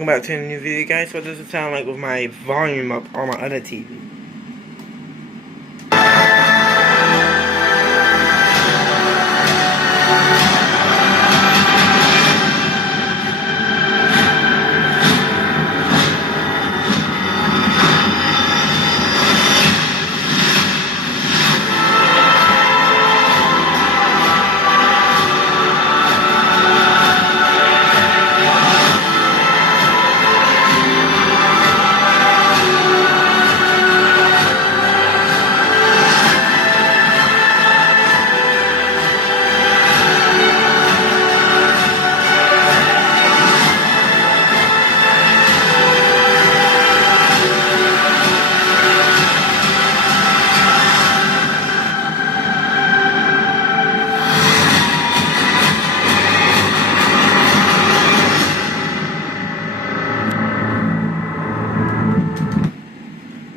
Welcome back to a new video, guys. What does it sound like with my volume up on my other TV?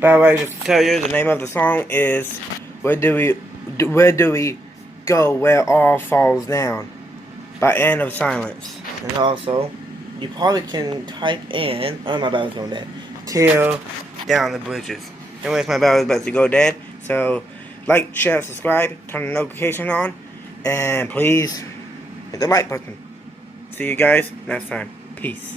By the way, just to tell you, the name of the song is Where Do We Go Where All Falls Down by End of Silence. And also, you probably can type in, oh my battery's going dead, Tear Down the Bridges. Anyways, my battery's about to go dead, so like, share, subscribe, turn the notification on, and please hit the like button. See you guys next time. Peace.